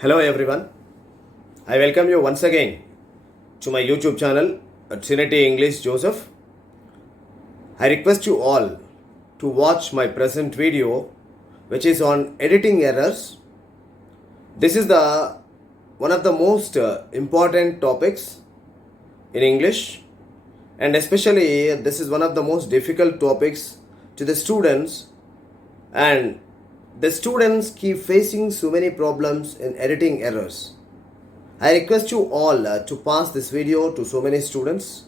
Hello everyone. I welcome you once again to my YouTube channel Trinity English Joseph. I request you all to watch my present video which is on editing errors. This is the one of the most important topics in English, and especially this is one of the most difficult topics to the students, and the students keep facing so many problems in editing errors. I request you all to pass this video to so many students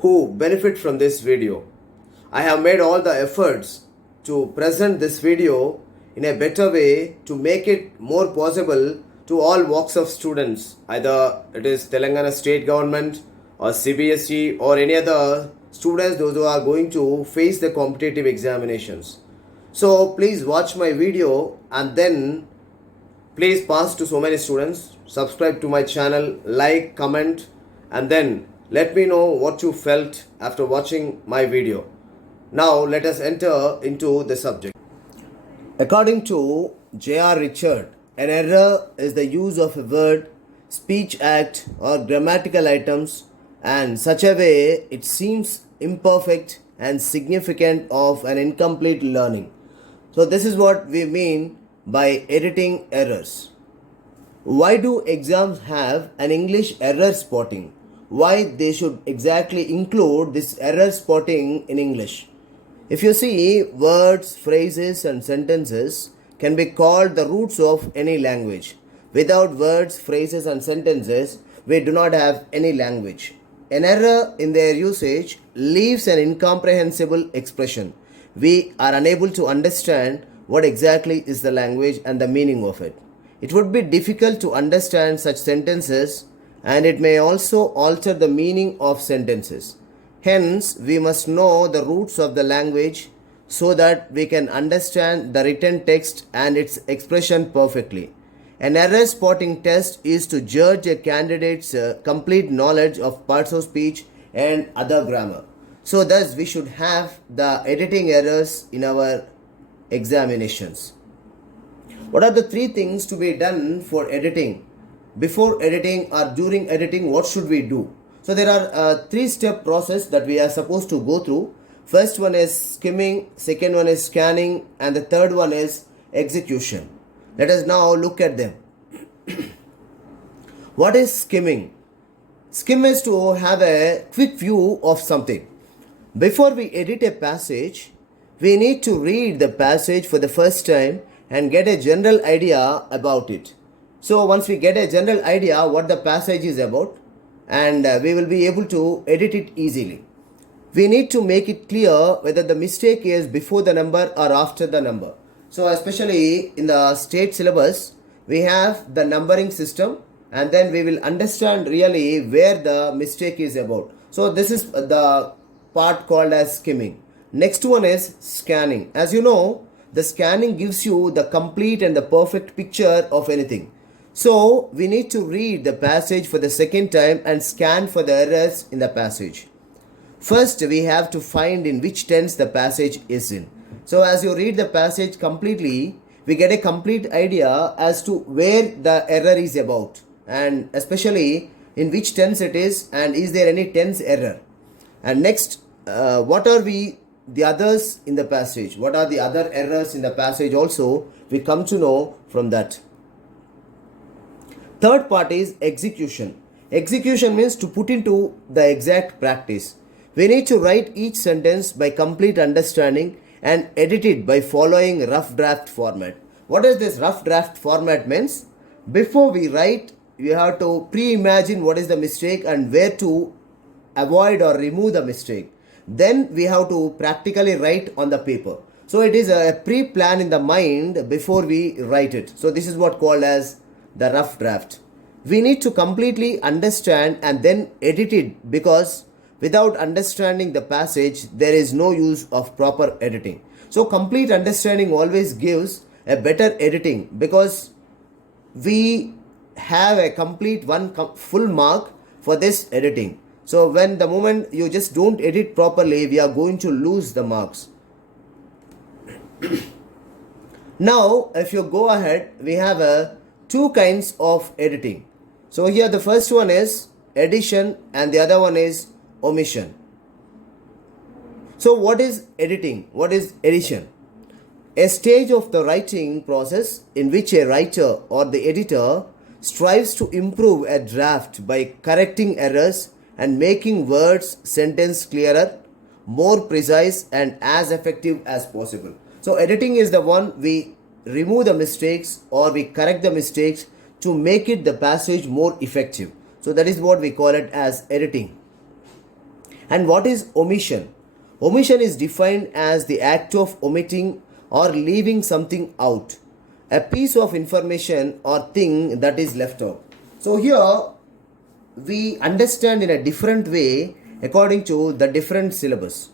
who benefit from this video. I have made all the efforts to present this video in a better way to make it more possible to all walks of students, either it is Telangana state government or CBSE or any other students, those who are going to face the competitive examinations. So please watch my video and then please pass to so many students. Subscribe to my channel, like, comment, and then let me know what you felt after watching my video. Now let us enter into the subject. According to J.R. Richard, an error is the use of a word, speech act, or grammatical items and such a way it seems imperfect and significant of an incomplete learning. So this is what we mean by editing errors. Why do exams have an English error spotting? Why they should exactly include this error spotting in English? If you see, words, phrases and sentences can be called the roots of any language. Without words, phrases and sentences, we do not have any language. An error in their usage leaves an incomprehensible expression. We are unable to understand what exactly is the language and the meaning of it. It would be difficult to understand such sentences, and it may also alter the meaning of sentences. Hence, we must know the roots of the language so that we can understand the written text and its expression perfectly. An error spotting test is to judge a candidate's complete knowledge of parts of speech and other grammar. So thus we should have the editing errors in our examinations. What are the three things to be done for editing? Before editing or during editing, what should we do? So there are a three-step process that we are supposed to go through. First one is skimming, second one is scanning, and the third one is execution. Let us now look at them. What is skimming? Skim is to have a quick view of something. Before we edit a passage, we need to read the passage for the first time and get a general idea about it. So once we get a general idea what the passage is about, and we will be able to edit it easily. We need to make it clear whether the mistake is before the number or after the number. So especially in the state syllabus, we have the numbering system, and then we will understand really where the mistake is about. So this is the part called as skimming. Next one is scanning. As you know, the scanning gives you the complete and the perfect picture of anything. So we need to read the passage for the second time and scan for the errors in the passage. First, we have to find in which tense the passage is in. So as you read the passage completely, we get a complete idea as to where the error is about, and especially in which tense it is, and is there any tense error. And next, what are the others in the passage? What are the other errors in the passage also? We come to know from that. Third part is execution. Execution means to put into the exact practice. We need to write each sentence by complete understanding and edit it by following rough draft format. What does this rough draft format means? Before we write, we have to pre-imagine what is the mistake and where to avoid or remove the mistake. Then we have to practically write on the paper. So it is a pre-plan in the mind before we write it. So this is what called as the rough draft. We need to completely understand and then edit it, because without understanding the passage, there is no use of proper editing. So complete understanding always gives a better editing, because we have a complete full mark for this editing. So when the moment you just don't edit properly, we are going to lose the marks. Now, if you go ahead, we have a two kinds of editing. So here the first one is addition and the other one is omission. So what is editing? What is addition? A stage of the writing process in which a writer or the editor strives to improve a draft by correcting errors and making words, sentence clearer, more precise and as effective as possible. So editing is the one we remove the mistakes or we correct the mistakes to make it the passage more effective. So that is what we call it as editing. And what is omission? Omission is defined as the act of omitting or leaving something out, a piece of information or thing that is left out. So here we understand in a different way according to the different syllabus.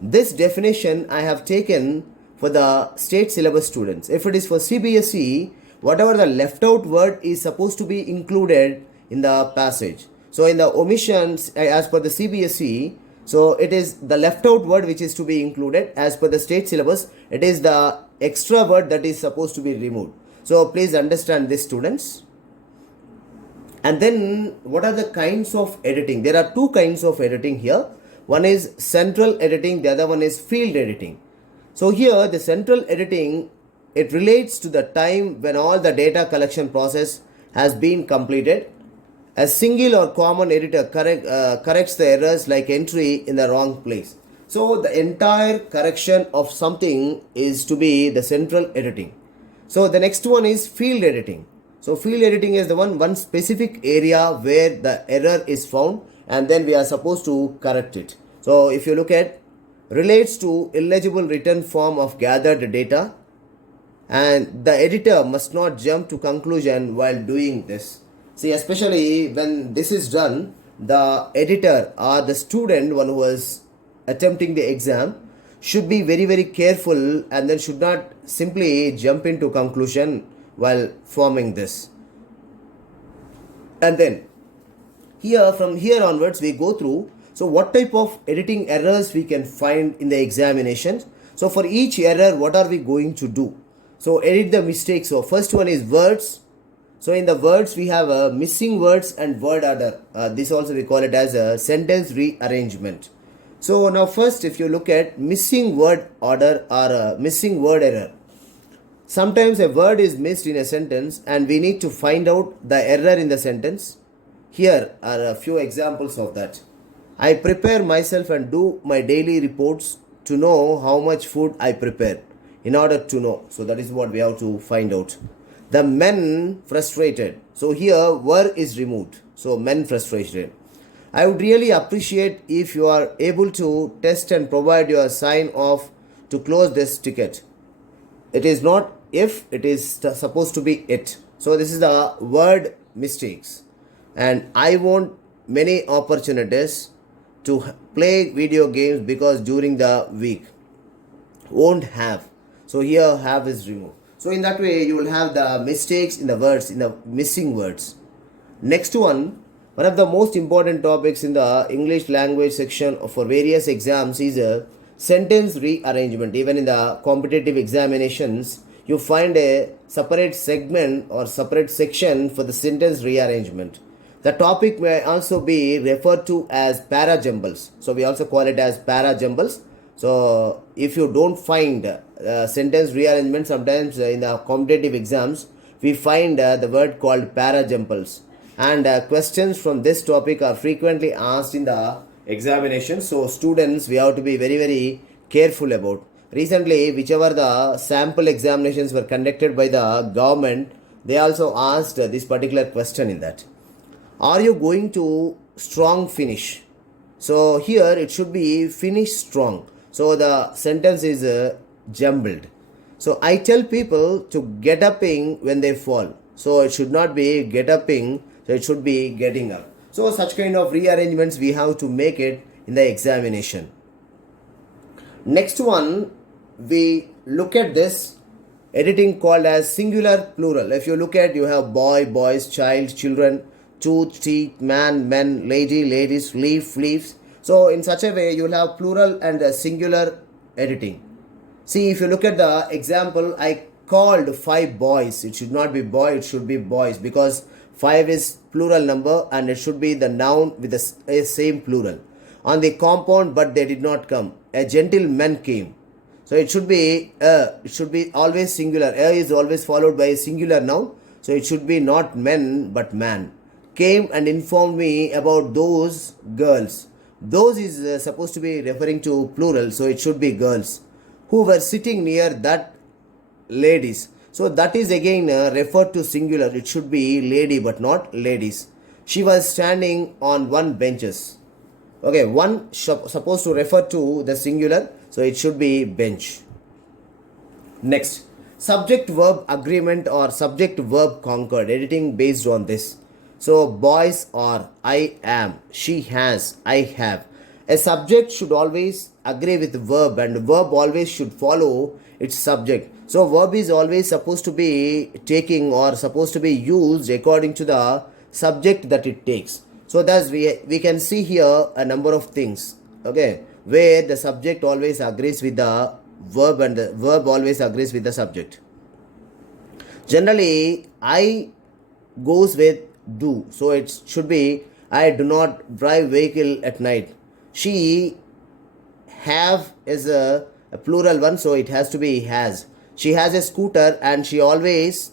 This definition I have taken for the state syllabus students. If it is for CBSE, whatever the left out word is supposed to be included in the passage. So in the omissions as per the CBSE, so it is the left out word which is to be included. As per the state syllabus, it is the extra word that is supposed to be removed. So please understand this, students. And then what are the kinds of editing? There are two kinds of editing here. One is central editing, the other one is field editing. So here the central editing, it relates to the time when all the data collection process has been completed. A single or common editor corrects the errors like entry in the wrong place. So the entire correction of something is to be the central editing. So the next one is field editing. So field editing is the one specific area where the error is found and then we are supposed to correct it. So if you look at, relates to illegible written form of gathered data, and the editor must not jump to conclusion while doing this. See, especially when this is done, the editor or the student, one who is attempting the exam, should be very, very careful and then should not simply jump into conclusion while forming this. And then here, from here onwards, we go through, so what type of editing errors we can find in the examinations. So for each error, what are we going to do? So edit the mistakes. So first one is words. So in the words, we have missing words and word order. This also we call it as a sentence rearrangement. So now first, if you look at missing word order or a missing word error. Sometimes a word is missed in a sentence and we need to find out the error in the sentence. Here are a few examples of that. I prepare myself and do my daily reports to know how much food I prepare in order to know. So that is what we have to find out. The men frustrated. So here were is removed. So men frustrated. I would really appreciate if you are able to test and provide your sign off to close this ticket. It is not if, it is supposed to be it. So this is the word mistakes. And I want many opportunities to play video games because during the week. Won't have. So here have is removed. So in that way you will have the mistakes in the words, in the missing words. Next one of the most important topics in the English language section for various exams is a sentence rearrangement. Even in the competitive examinations, you find a separate segment or separate section for the sentence rearrangement. The topic may also be referred to as para jumbles. So we also call it as para jumbles. So if you don't find sentence rearrangement, sometimes in the competitive exams, we find the word called para jumbles. And questions from this topic are frequently asked in the examination. So students, we have to be very, very careful about. Recently, whichever the sample examinations were conducted by the government, they also asked this particular question in that. Are you going to strong finish? So here it should be finish strong. So the sentence is jumbled. So I tell people to get upping when they fall. So it should not be get upping. So it should be getting up. So such kind of rearrangements we have to make it in the examination. Next one, we look at this editing called as singular plural. If you look at, you have boy, boys, child, children, tooth, teeth, man, men, lady, ladies, leaf, leaves. So in such a way, you will have plural and singular editing. See, if you look at the example, I called 5 boys. It should not be boy, it should be boys, because 5 is plural number and it should be the noun with a same plural. On the compound, but they did not come. A gentleman came. So it should be always singular. A is always followed by a singular noun. So it should be not men but man. Came and informed me about those girls. Those is supposed to be referring to plural, so it should be girls who were sitting near that ladies. So that is again referred to singular. It should be lady but not ladies. She was standing on one benches. Okay, one supposed to refer to the singular, so it should be bench. Next, subject verb agreement or subject verb concord. Editing based on this. So boys are, I am, she has, I have. A subject should always agree with the verb, and verb always should follow its subject. So verb is always supposed to be taking or supposed to be used according to the subject that it takes. So thus we can see here a number of things, okay, where the subject always agrees with the verb and the verb always agrees with the subject. Generally, I goes with do. So it should be I do not drive vehicle at night. She have is a plural one, so it has to be has. She has a scooter and she always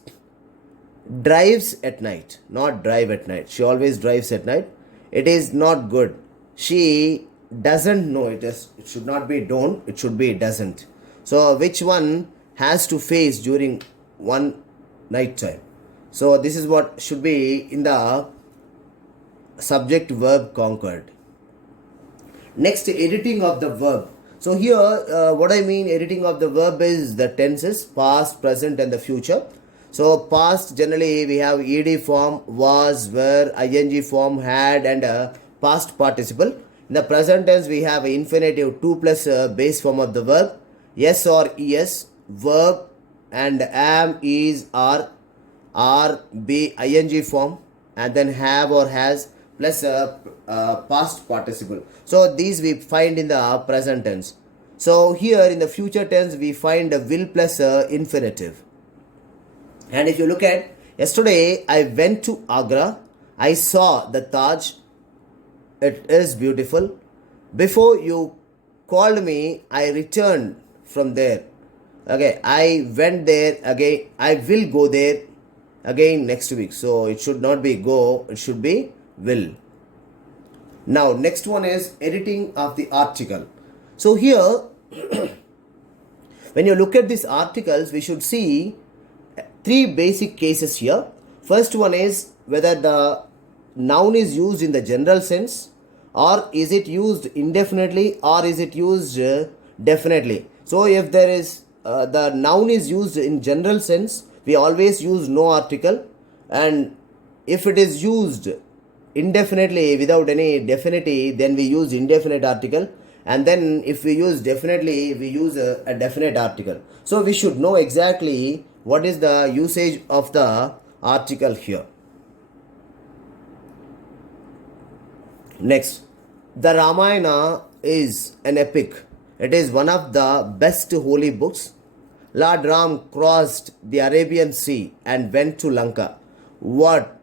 drives at night, not drive at night. She always drives at night. It is not good. She doesn't know. It should not be don't, it should be doesn't. So which one has to face during one night time? So this is what should be in the subject verb concord. Next, editing of the verb. So here what I mean editing of the verb is the tenses past, present and the future. So past, generally we have ed form, was, were, ing form, had and past participle. In the present tense we have infinitive 2 plus base form of the verb, yes or es, verb and am, is, are, be, ing form, and then have or has plus past participle. So these we find in the present tense. So here in the future tense we find a will plus infinitive. And if you look at yesterday, I went to Agra. I saw the Taj. It is beautiful. Before you called me, I returned from there. Okay, I went there again. I will go there again next week. So it should not be go, it should be will. Now next one is editing of the article. So here when you look at these articles, we should see 3 basic cases here. First one is whether the noun is used in the general sense, or is it used indefinitely, or is it used definitely. So if there is the noun is used in general sense, we always use no article, and if it is used indefinitely without any definity, then we use indefinite article, and then if we use definitely, we use a definite article. So we should know exactly what is the usage of the article here. Next, the Ramayana is an epic. It is one of the best holy books. Lord Ram crossed the Arabian Sea and went to Lanka. What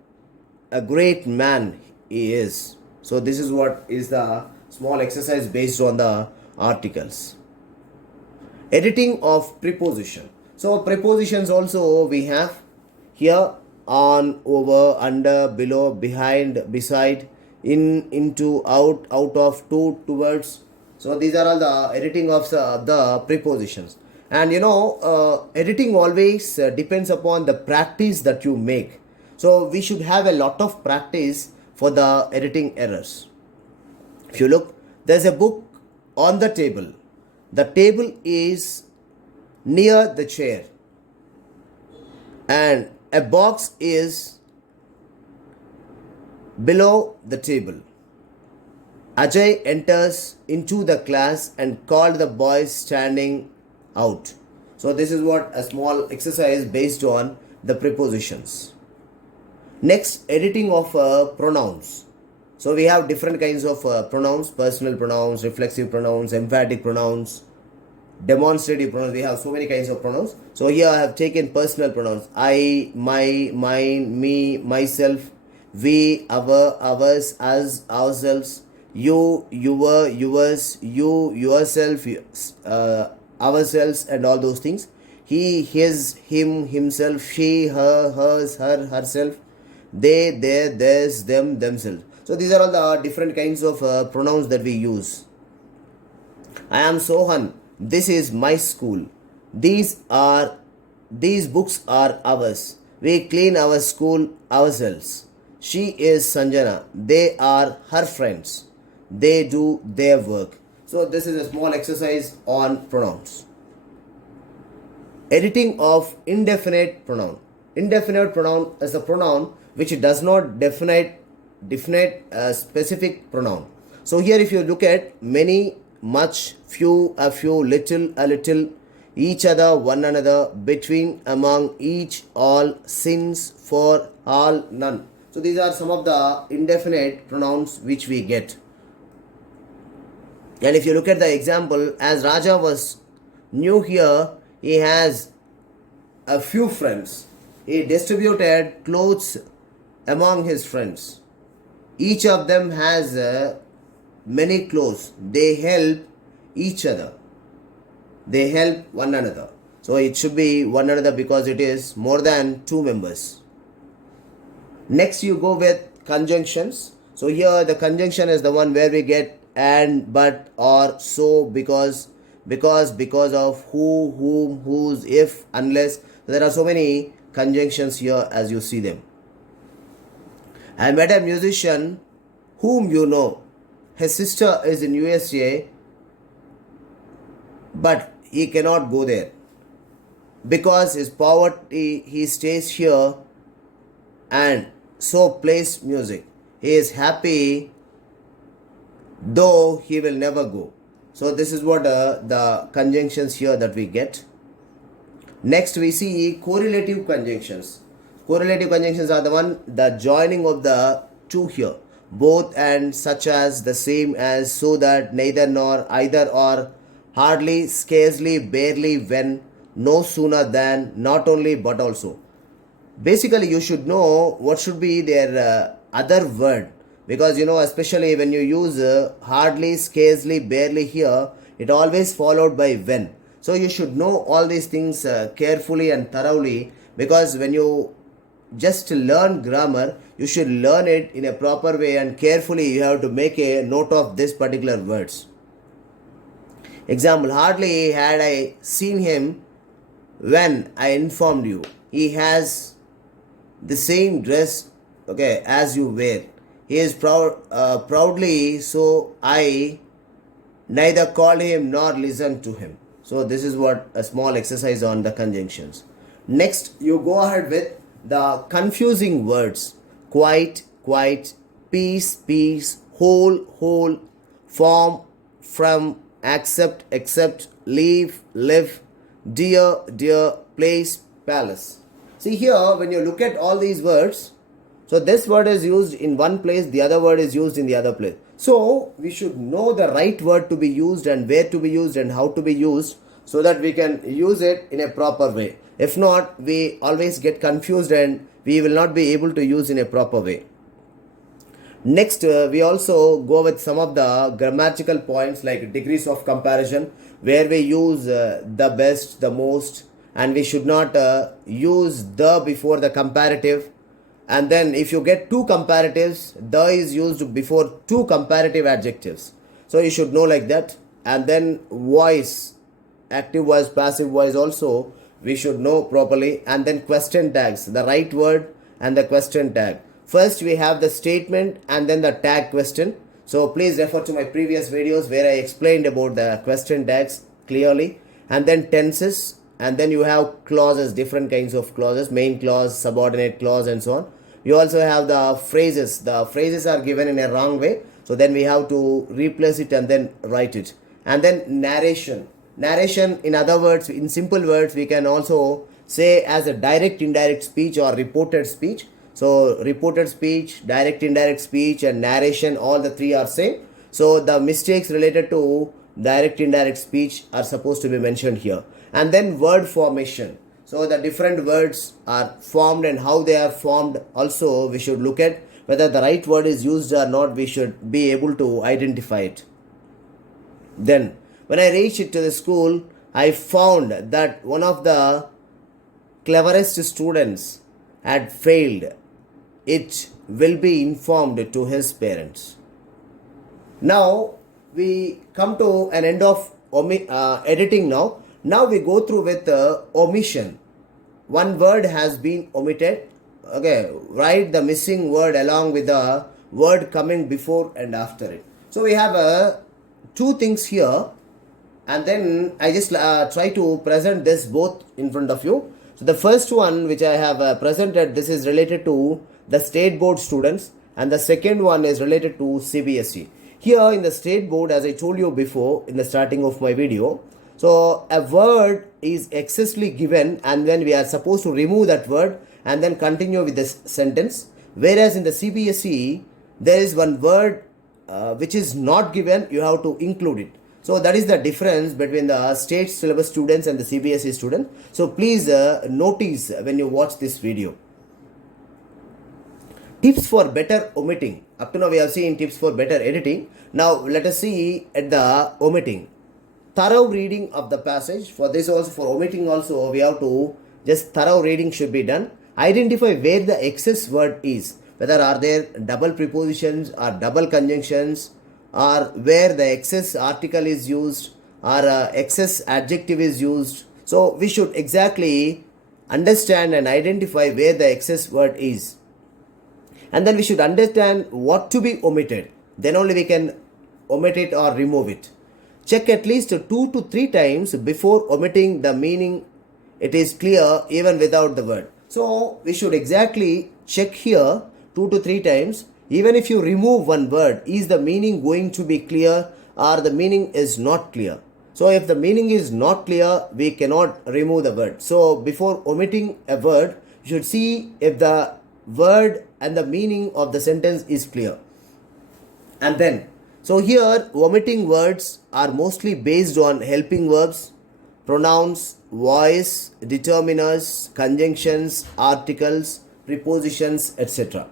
a great man he is. So this is what is the small exercise based on the articles. Editing of preposition. So prepositions also we have here: on, over, under, below, behind, beside, in, into, out, out of, to, towards. So these are all the editing of the prepositions. And editing always depends upon the practice that you make. So we should have a lot of practice for the editing errors. If you look, there's a book on the table. The table is near the chair, and a box is below the table. Ajay enters into the class and called the boys standing out. So this is what a small exercise based on the prepositions. Next, editing of pronouns. So we have different kinds of pronouns: personal pronouns, reflexive pronouns, emphatic pronouns, demonstrative pronouns. We have so many kinds of pronouns. So here I have taken personal pronouns. I, my, mine, me, myself, we, our, ours, us, ourselves, you, your, yours, you, yourself, ourselves, and all those things. He, his, him, himself, she, her, hers, her, herself, they, their, theirs, them, themselves. So these are all the different kinds of pronouns that we use. I am Sohan. This is my school. These books are ours. We clean our school ourselves. She is Sanjana. They are her friends. They do their work. So this is a small exercise on pronouns. Editing of indefinite pronoun. Indefinite pronoun is a pronoun which does not definite a specific pronoun. So here if you look at many, much, few, a few, little, a little, each other, one another, between, among, each, all, since, for, all, none. So these are some of the indefinite pronouns which we get. And if you look at the example, as Raja was new here, he has a few friends. He distributed clothes among his friends. Each of them has many clothes. They help each other. They help one another. So it should be one another because it is more than two members. Next you go with conjunctions. So here the conjunction is the one where we get and, but, or, so, because of, who, whom, whose, if, unless. There are so many conjunctions here as you see them. I met a musician whom you know. His sister is in USA, but he cannot go there. Because his poverty, he stays here and so plays music. He is happy, though he will never go. So this is what the conjunctions here that we get. Next we see correlative conjunctions. Correlative conjunctions are the joining of the two here. Both and, such as, the same as, so that, neither nor, either or, hardly, scarcely, barely, when, no sooner than, not only but also. Basically you should know what should be their other word, because especially when you use hardly, scarcely, barely here, it always followed by when. So you should know all these things carefully and thoroughly, because when you just learn grammar, you should learn it in a proper way, and carefully you have to make a note of this particular words. Example, hardly had I seen him when I informed you. He has the same dress, as you wear. He is proudly, so I neither called him nor listened to him. So this is what a small exercise on the conjunctions. Next, you go ahead with the confusing words. Quite, peace, whole, form, from, accept, leave, live, dear, place, palace. See here, when you look at all these words, so this word is used in one place, the other word is used in the other place. So we should know the right word to be used and where to be used and how to be used, so that we can use it in a proper way. If not, we always get confused and we will not be able to use in a proper way. Next, we also go with some of the grammatical points like degrees of comparison, where we use the best, the most, and we should not use the before the comparative. And then if you get two comparatives, the is used before two comparative adjectives. So you should know like that. And then voice, active voice, passive voice also we should know properly. And then question tags, the right word and the question tag. First we have the statement and then the tag question. So please refer to my previous videos where I explained about the question tags clearly. And then tenses, and then you have clauses, different kinds of clauses, main clause, subordinate clause, and so on. You also have the phrases. The phrases are given in a wrong way, so then we have to replace it and then write it. And then narration. Narration, in other words, in simple words, we can also say as a direct, indirect speech or reported speech. So reported speech, direct, indirect speech, and narration, all the three are same. So the mistakes related to direct, indirect speech are supposed to be mentioned here. And then word formation. So the different words are formed and how they are formed also we should look at. Whether the right word is used or not, we should be able to identify it. Then when I reached to the school, I found that one of the cleverest students had failed. It will be informed to his parents. Now we come to an end of editing now. Now we go through with omission. One word has been omitted. Okay, write the missing word along with the word coming before and after it. So we have two things here, and then I just try to present this both in front of you. So the first one which I have presented, this is related to the state board students, and the second one is related to CBSE. Here in the state board, as I told you before in the starting of my video, so a word is excessively given and then we are supposed to remove that word and then continue with this sentence. Whereas in the CBSE, there is one word which is not given, you have to include it. So that is the difference between the state syllabus students and the CBSE students. So please notice when you watch this video. Tips for better omitting. Up to now we have seen tips for better editing. Now let us see at the omitting. Thorough reading of the passage. For this also, for omitting also, we have to just thorough reading should be done. Identify where the excess word is. Whether are there double prepositions or double conjunctions, or where the excess article is used or excess adjective is used. So we should exactly understand and identify where the excess word is. And then we should understand what to be omitted. Then only we can omit it or remove it. Check at least 2 to 3 times before omitting the meaning. It is clear even without the word. So we should exactly check here 2 to 3 times. Even if you remove one word, is the meaning going to be clear or the meaning is not clear? So if the meaning is not clear, we cannot remove the word. So before omitting a word, you should see if the word and the meaning of the sentence is clear. And then, so here omitting words are mostly based on helping verbs, pronouns, voice, determiners, conjunctions, articles, prepositions, etc.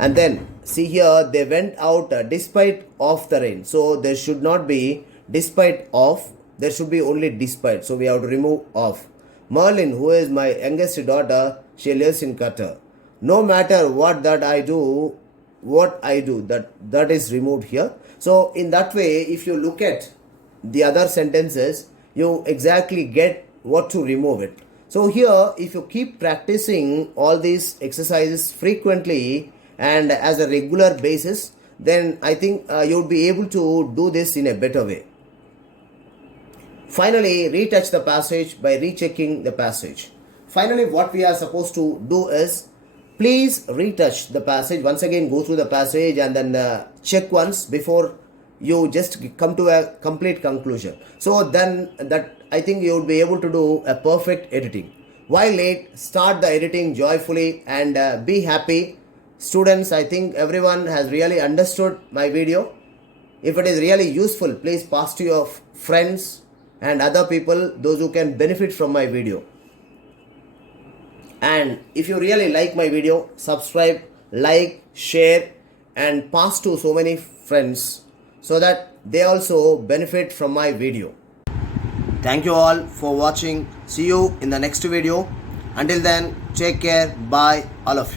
And then see here, they went out despite of the rain. So there should not be despite of, there should be only despite. So we have to remove of. Marlin, who is my youngest daughter, she lives in Qatar. No matter what I do, that is removed here. So in that way, if you look at the other sentences, you exactly get what to remove it. So here, if you keep practicing all these exercises frequently and as a regular basis, then I think you would be able to do this in a better way. Finally, retouch the passage by rechecking the passage. Finally, what we are supposed to do is, please retouch the passage. Once again, go through the passage and then check once before you just come to a complete conclusion. So then that I think you would be able to do a perfect editing. While late, start the editing joyfully and be happy. Students, I think everyone has really understood my video. If it is really useful, please pass to your friends and other people, those who can benefit from my video. And if you really like my video, subscribe, like, share and pass to so many friends so that they also benefit from my video. Thank you all for watching. See you in the next video. Until then, take care. Bye all of you.